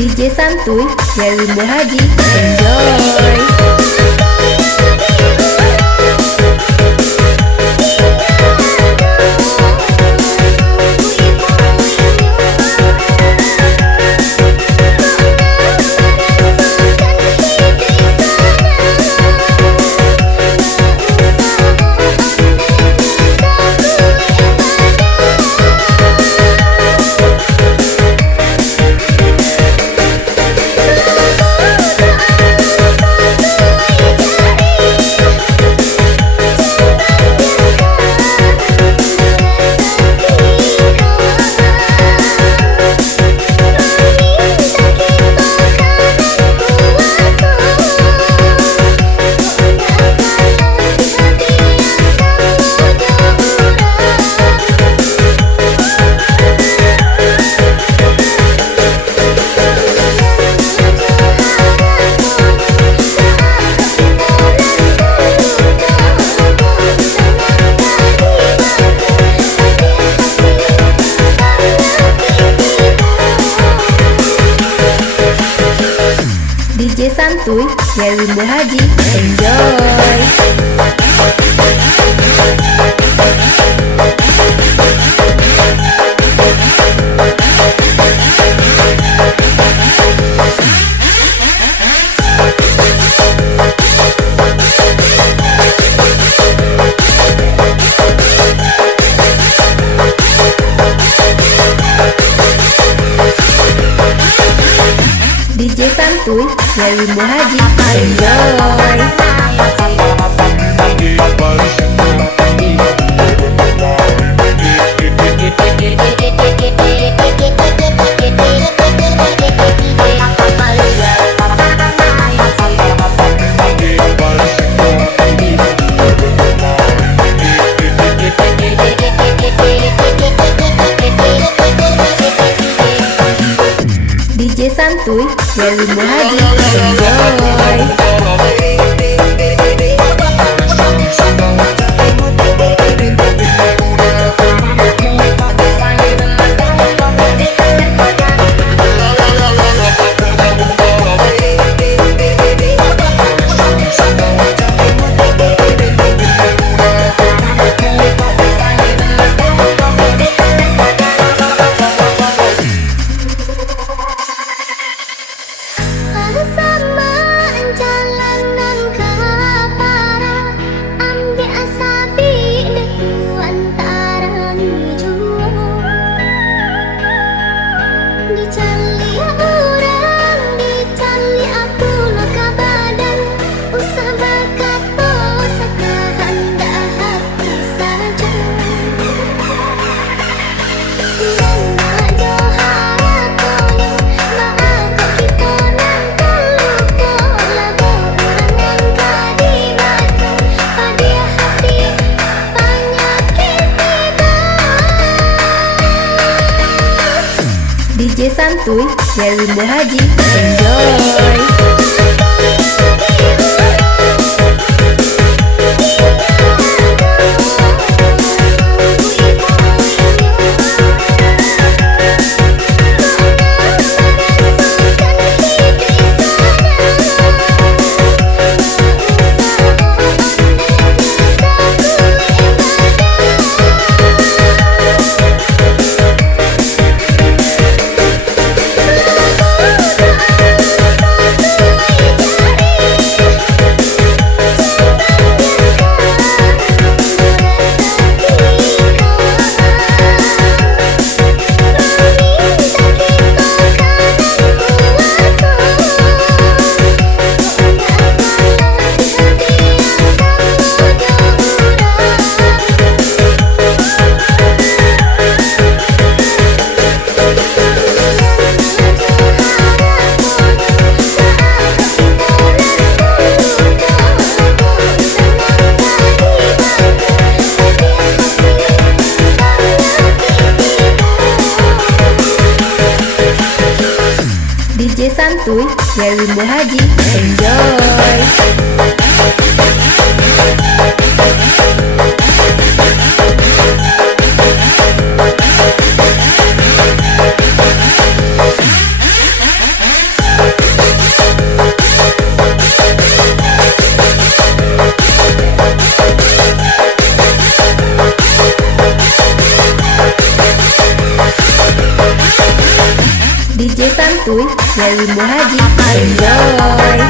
DJ Santuy dari Bunda Haji. Enjoy. DJ Santuy dari Bunda Haji. Enjoy. DJ Santuy dari Bunda Haji. Enjoy. DJ Santuy dari Bunda Haji. Enjoy. DJ Santuy dari Bunda Haji. Enjoy. DJ Santuy, Dewi Muhaji, enjoy. DJ Santuy, Dewi Muhaji, enjoy.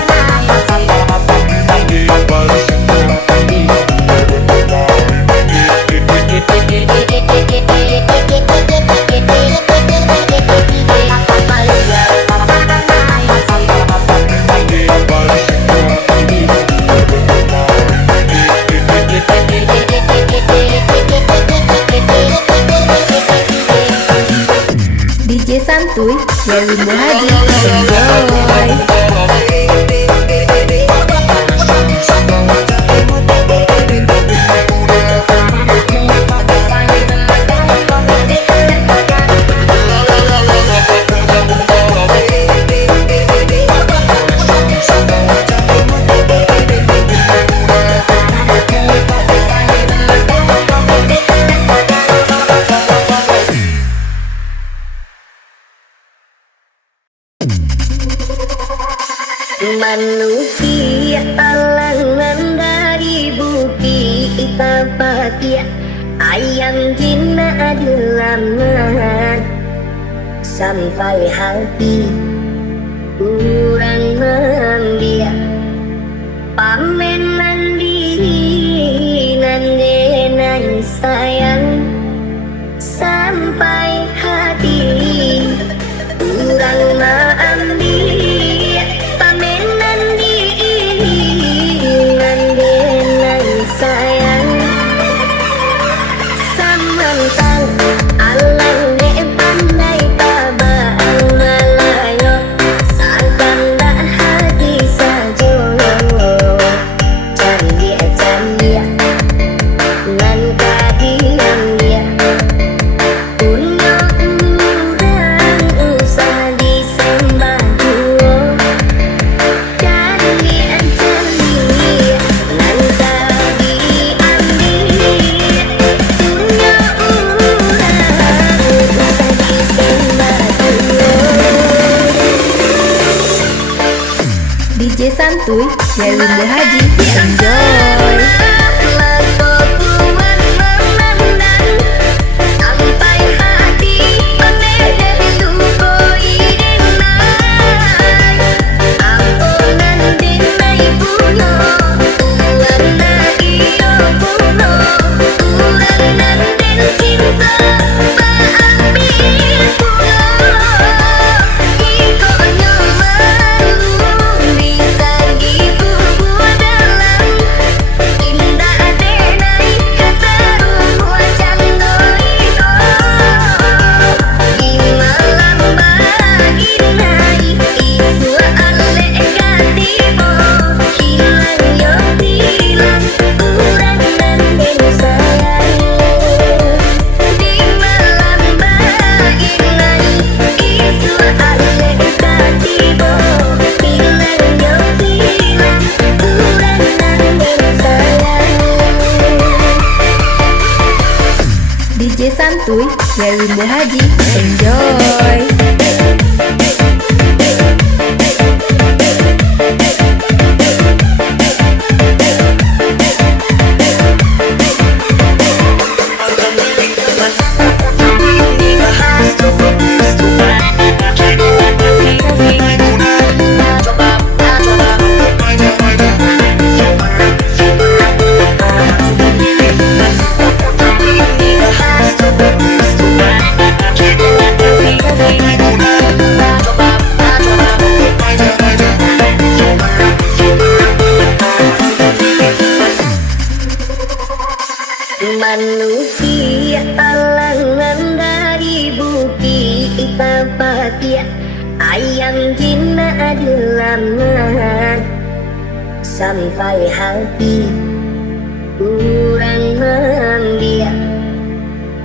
DJ Santuy, Dewi Muhaji, enjoy. Manusia alangan dari bukit Tapatia, ayam jina delaman sampai hati kurang mandia pamen mandiri nandenan sayang sampai hati kurang maambil DJ Santuy, Dewi Muhaji, enjoy. DJ Santuy, Dewi Muhaji, enjoy. Manusia alangan dari bukit Tapatia, ayam jina delaman sampai hati kurang mandia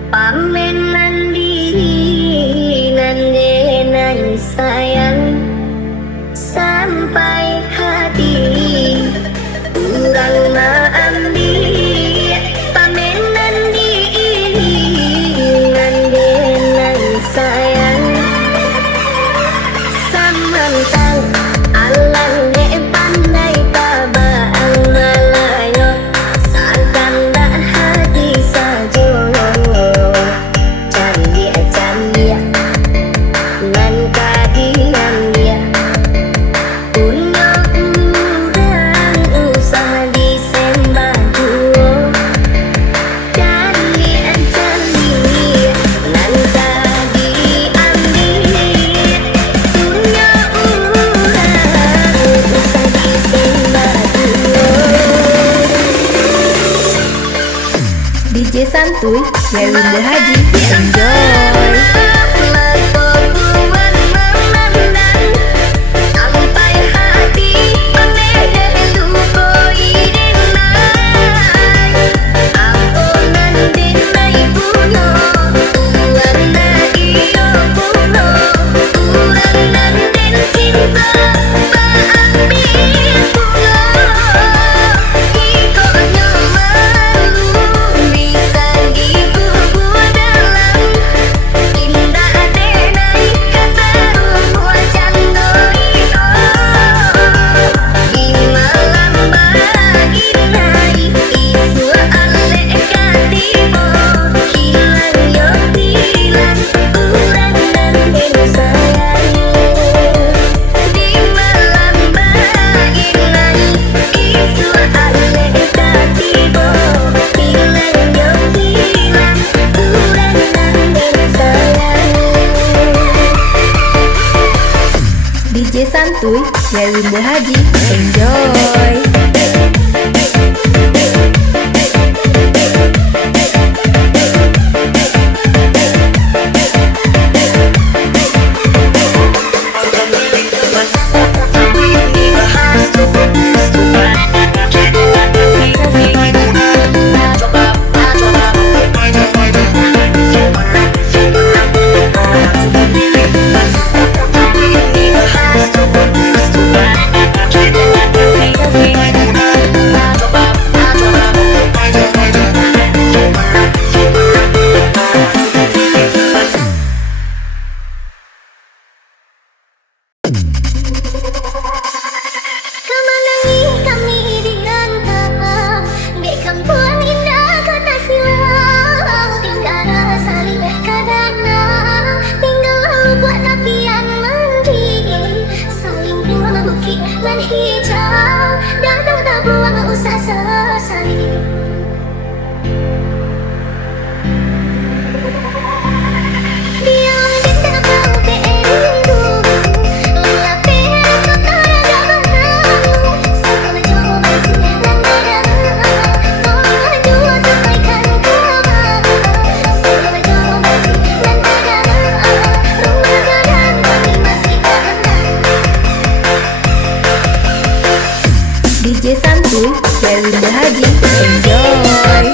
pamen mandiri nandenan sayang pantang alang ne pandai tabang malayo seakan dak hati sajo candia nan kadian dia punya urang usah disembah duo candia nan kadian dia punya urang usah disembah duo. DJ Santuy dari Bumbu Haji. Enjoy. Sampai hati melelupoi denai ampunan denai puno tuan na iyo puno kurang nan den cinta paambil puno ikonya malu bisa dibubu dalam indah denai kata rumah candoi di malam baginai isu ale katibo hilang yo hilang urang dan den sayang di malam baginai isu ale katibo hilang yo hilang urang dan den sayang. DJ Santuy dari Bumbu Haji. Enjoy. Kemenangi kami dirantau Bekam puang indah kota silau Tinggal saling kadana Tinggal lalu buat tapian mandi Saling buang bukit dan hijau Datang tak buang usah sesali Biar kita kau perindu Ulah pihak saudara gabung Segala jodoh masih dan darah Tolong jua sampaikan kabar Segala jodoh masih dan darah Rumah gadang kami masih kangen DJ Santuy dari Bumbu Haji. Enjoy.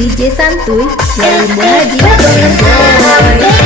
DJ Santuy dari Bumbu Haji. Enjoy.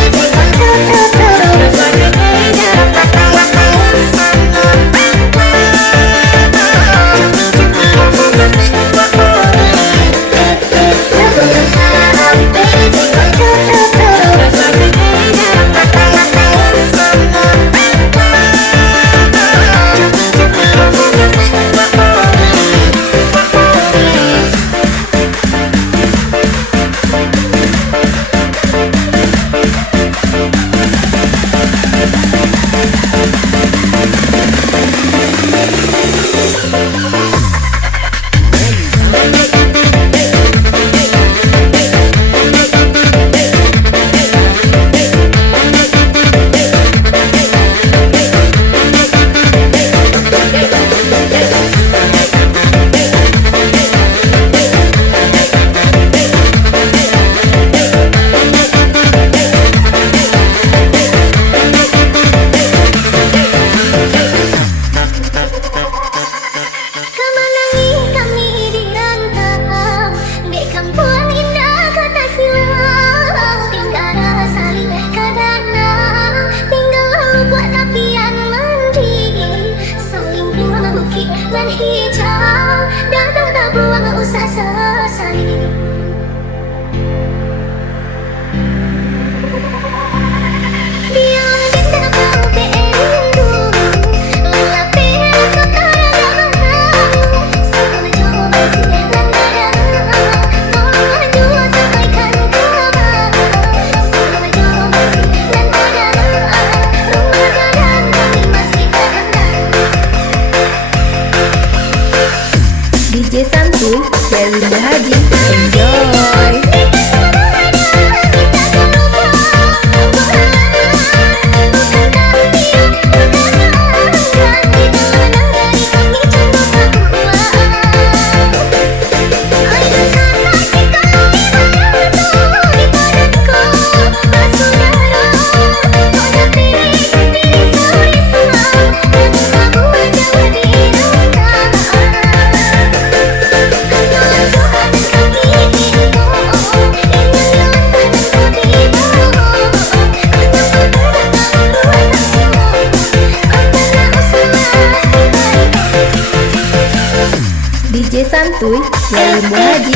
DJ Santuy dari Muhaji. Enjoy. DJ Santuy dari Muhaji.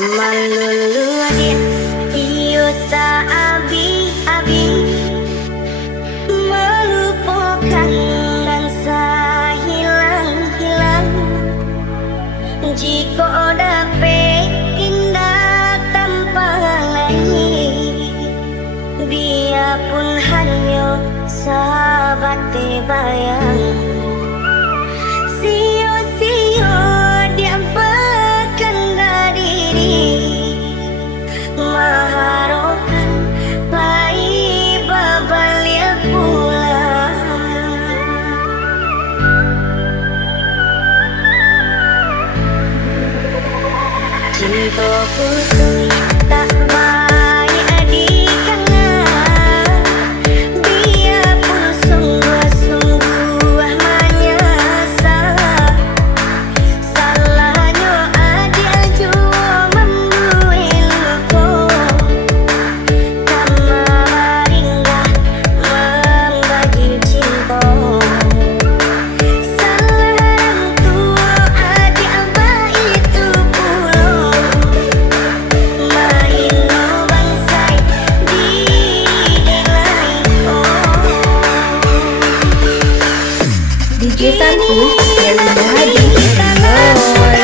Maluluadia iyo sa abi-abi, melupakan dan sa hilang-hilang. Jika dapat indah tanpa lagi, biarpun hanya sahabat bayang. Sio-sio diapakan dari maharokan bayi babalia pula. Cinta putih tak baik adikanlah, biarpun sungguh-sungguh menyesal. Salahnya adil jua membuat luka, kemaringgah membagi cinta. Salah tua adil baik itu pulau, main no bangsai di delai. DJ Santuy dari Muhaji. Enjoy.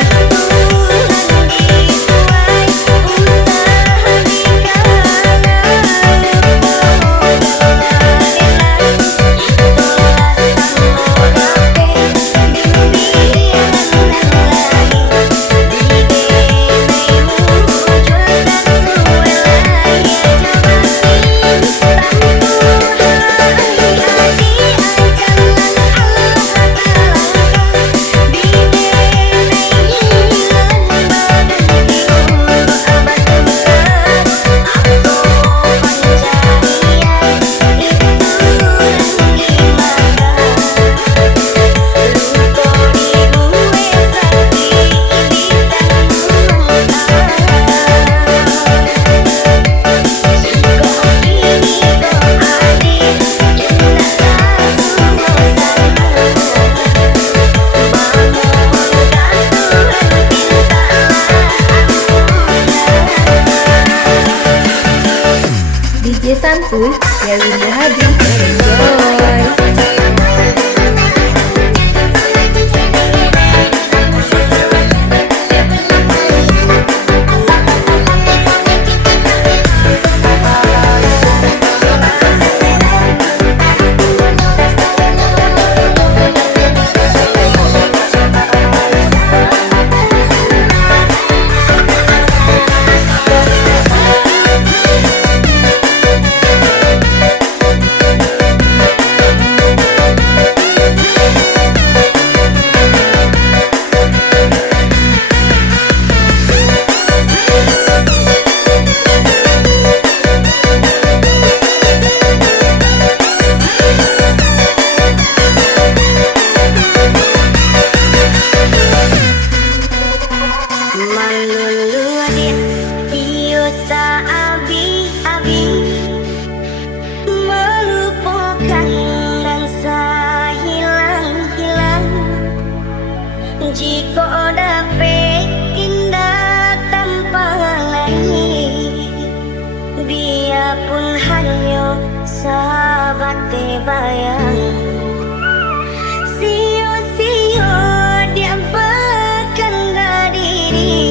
DJ Santuy dari Muhaji. Enjoy. sahabat bayang sio-sio dia berkenda diri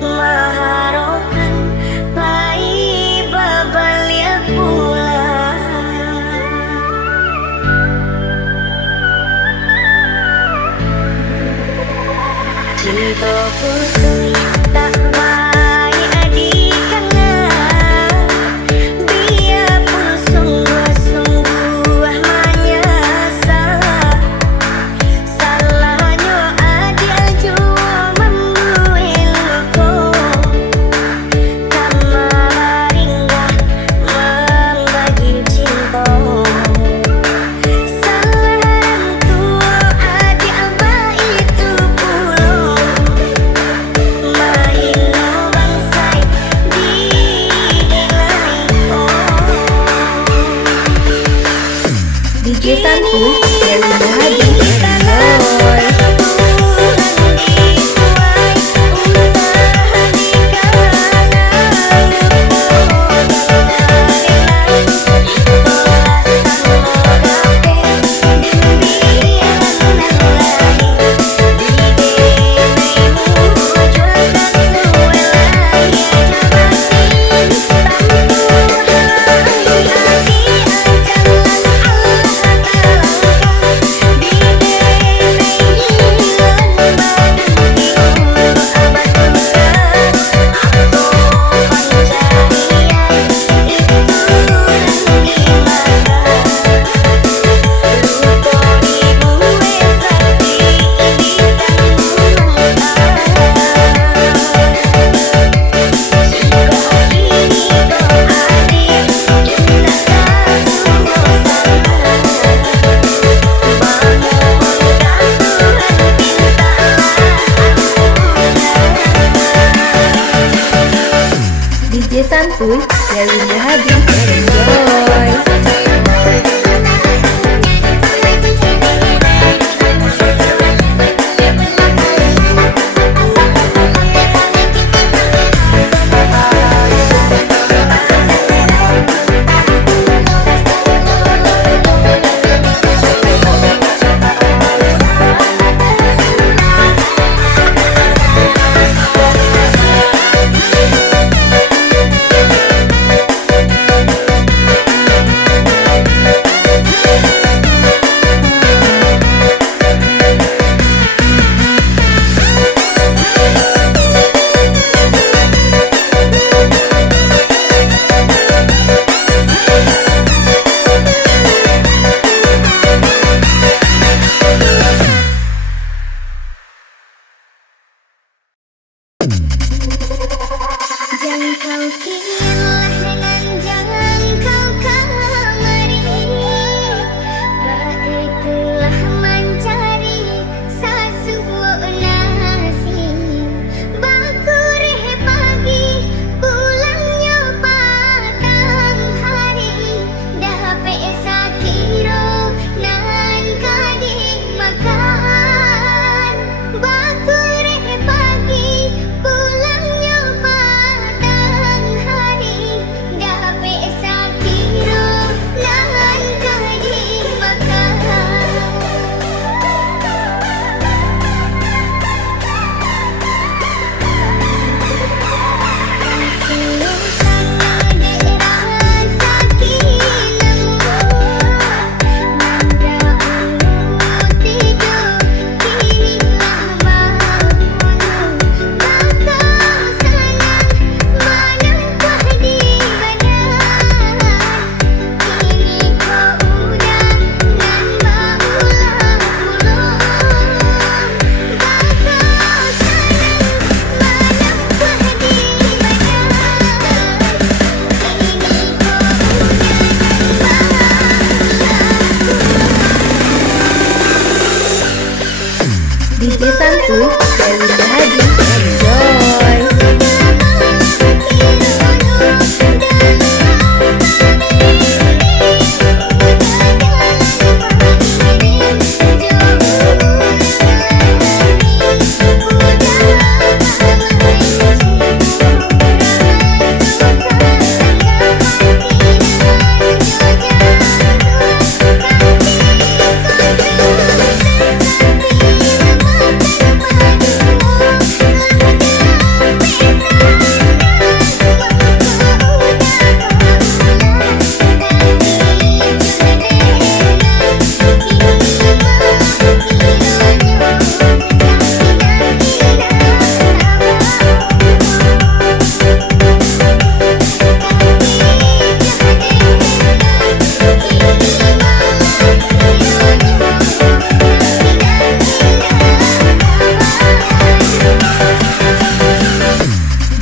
maharokan pai babalia pula cinta putih tak baik adikana biarpun sungguh-sungguh menyesal salahnya adil jua membuat luka kamaringa membagi cinta salah tua adik abah itu pulau mahino bangsai DJ Santuy Dewi Muhaji Enjoy. DJ Santuy Dewi Muhaji Enjoy. Jangan kau kianlah dengan jangan kau kamari baiklah mencari nasi bakureh pagi pulangnya patang hari dape sakiro nan kading makan bakureh pagi pulangnya patang hari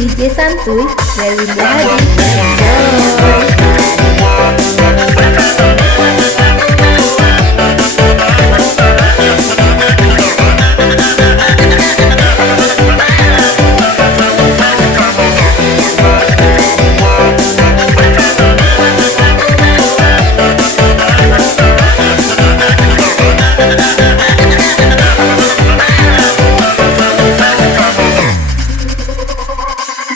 DJ Santuy dari Muhaji. Enjoy.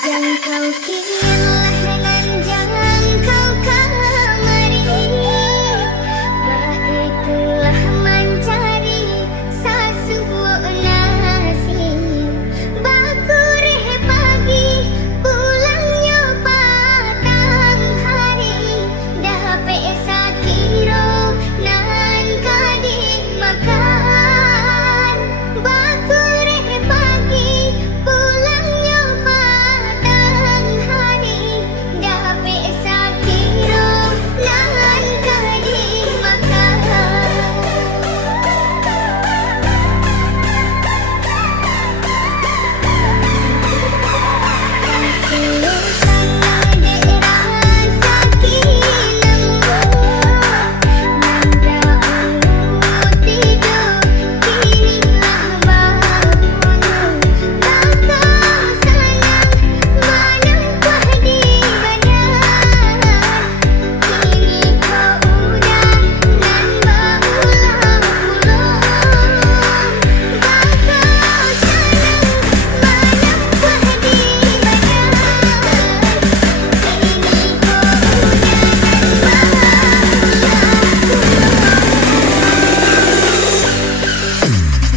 Jangan kau kirimlah dengan jangan kau kamari, baiklah mencari nasi. Bakureh pagi pulangnya patang hari, dape sakiro nan kading makan. Bakureh pagi pulangnya patang hari, dape sakiro nan kading makan.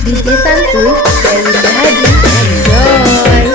DJ Santuy dari Muhaji. Enjoy.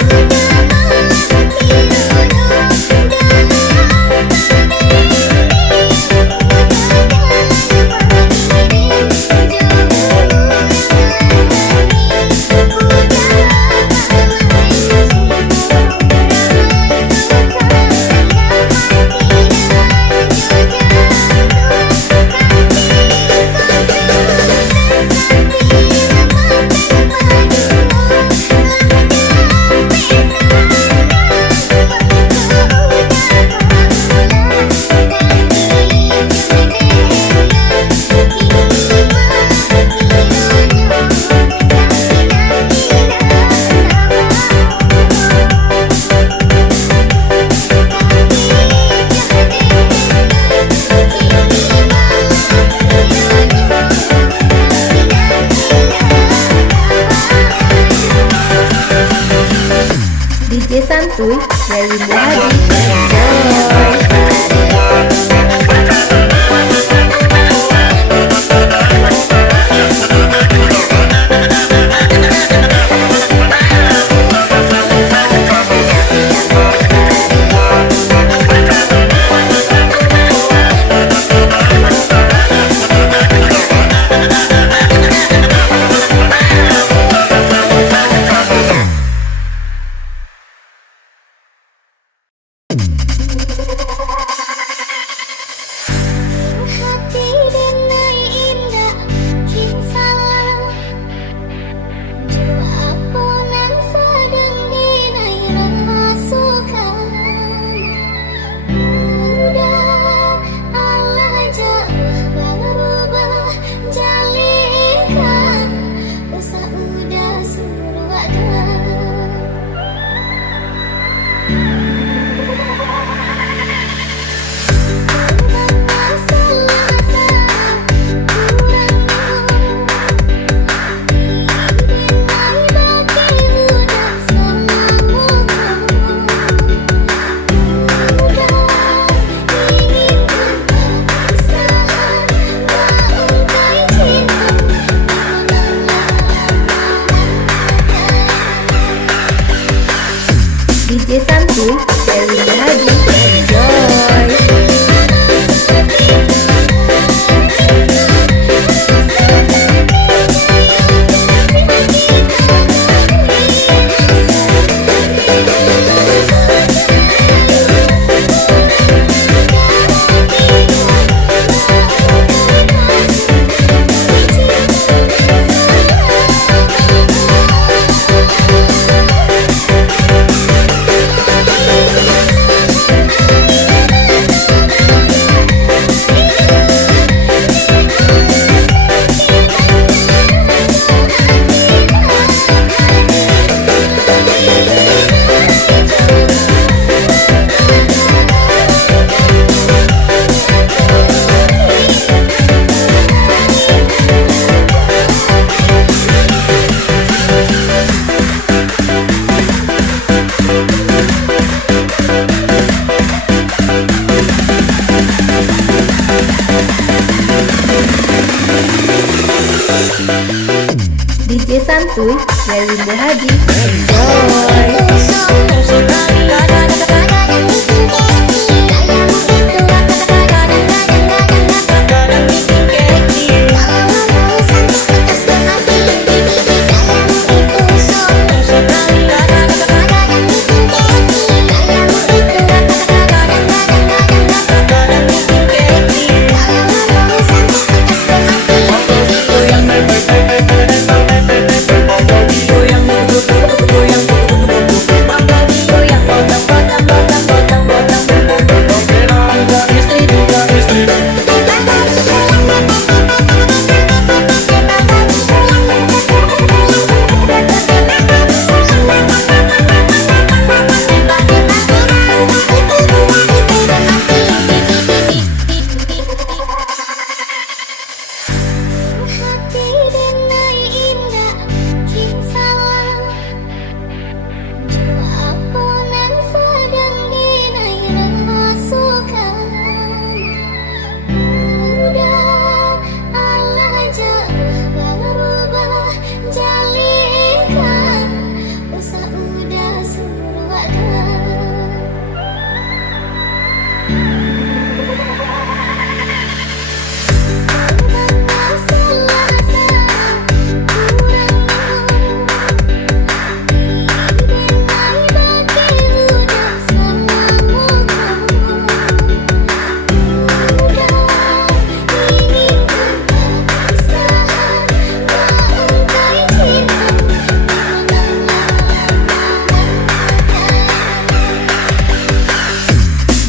DJ Santuy dari Muhaji. Enjoy. Hati denai indah kin salah, jua apunan sedang dinai rasukan. Udah Allah jauh berubah jalikan, usah udah suruhkan. DJ Santuy dari Muhaji. Enjoy. santuy dari Muhaji. Enjoy.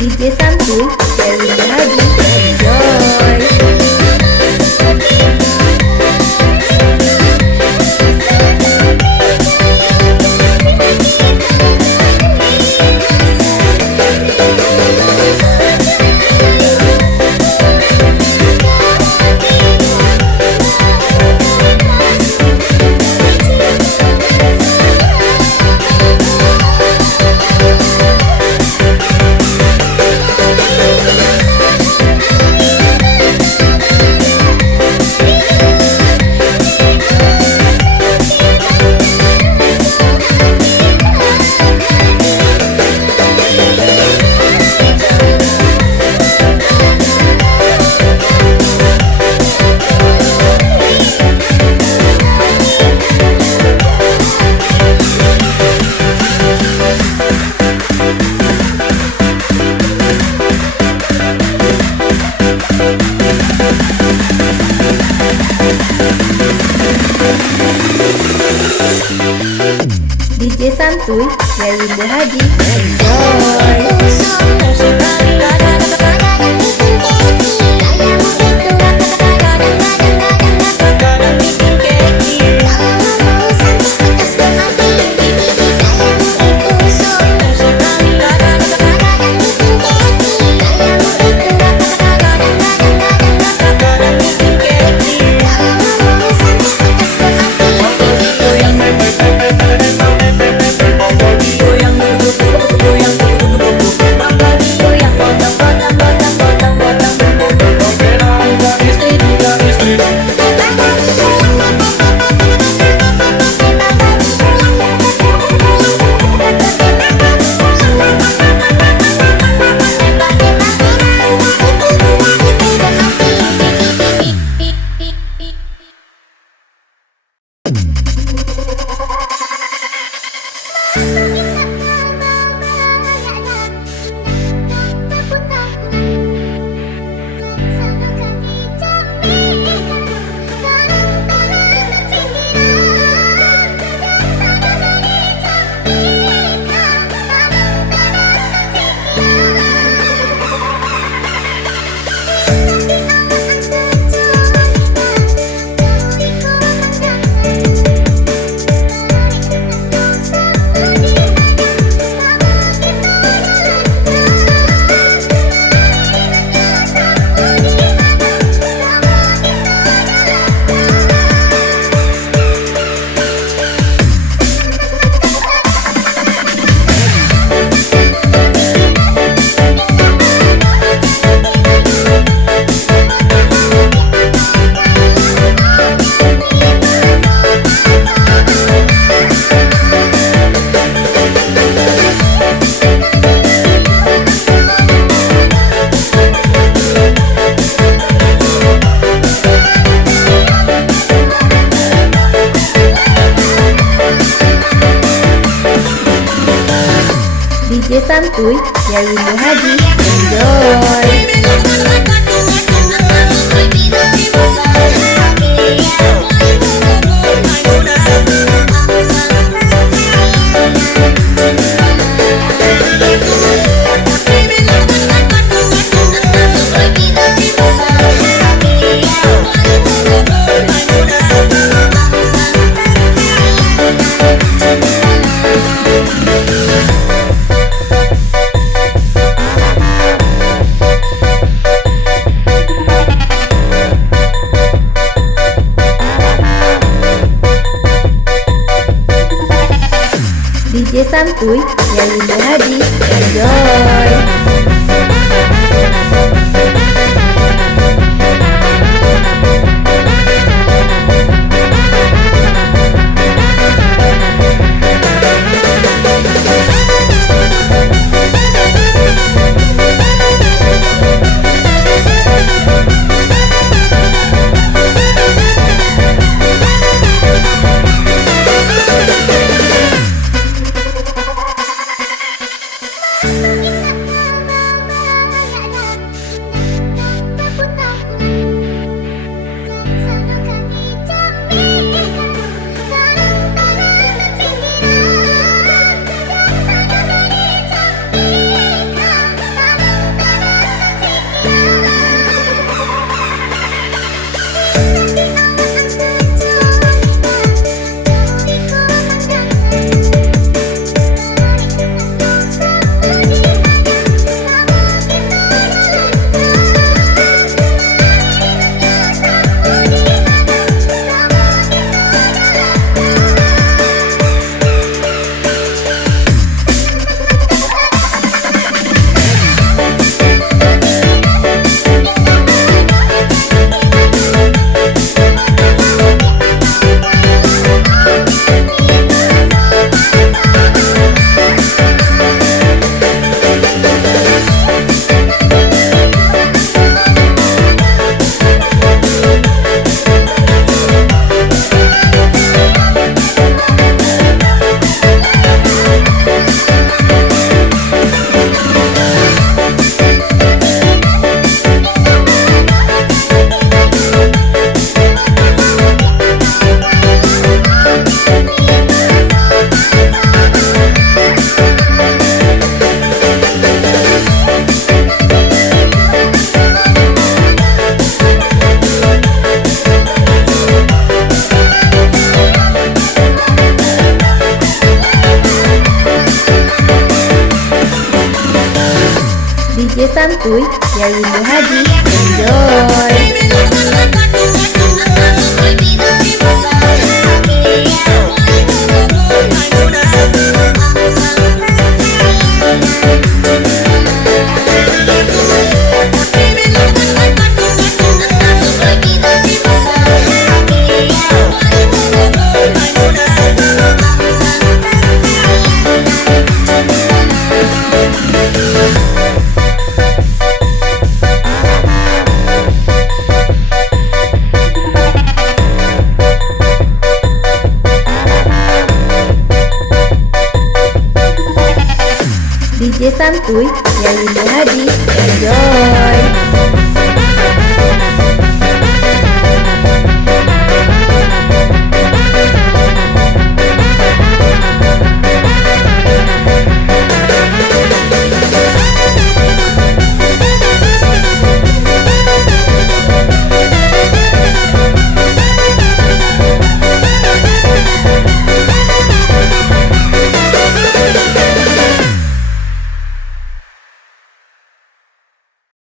DJ santuy dari Muhaji. Enjoy. DJ santuy dari Muhaji. Goyang Santuy dari Muhaji. Enjoy. DJ Santuy dari Muhaji. Enjoy. DJ Santuy dari Muhaji. Enjoy. DJ Santuy dari Muhaji. Enjoy.